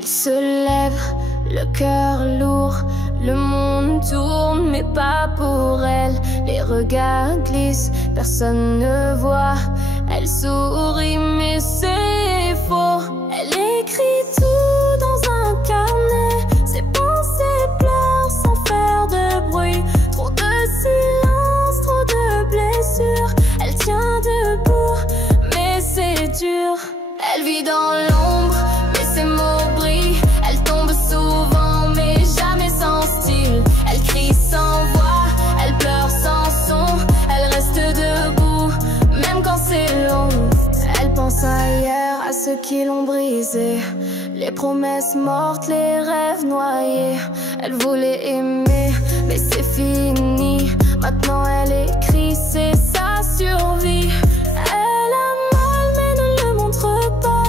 Elle se lève, le cœur lourd, le monde tourne mais pas pour elle. Les regards glissent, personne ne voit. Elle sourit mais c'est faux. Elle écrit tout dans un carnet, ses pensées pleurent sans faire de bruit. Trop de silence, trop de blessures. Elle tient debout mais c'est dur. Elle vit dans l'ombre mais ses mots brillent. Elle tombe souvent mais jamais sans style. Elle crie sans voix, elle pleure sans son. Elle reste debout même quand c'est long. Elle pense ailleurs à ceux qui l'ont brisée, les promesses mortes, les rêves noyés. Elle voulait aimer mais c'est fini. Maintenant elle écrit, c'est sa survie. Elle a mal mais ne le montre pas.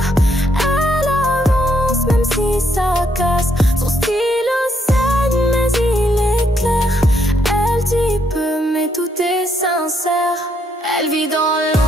Elle avance même si ça casse. Son stylo saigne mais il est clair. Elle dit peu mais tout est sincère. Elle vit dans l'ombre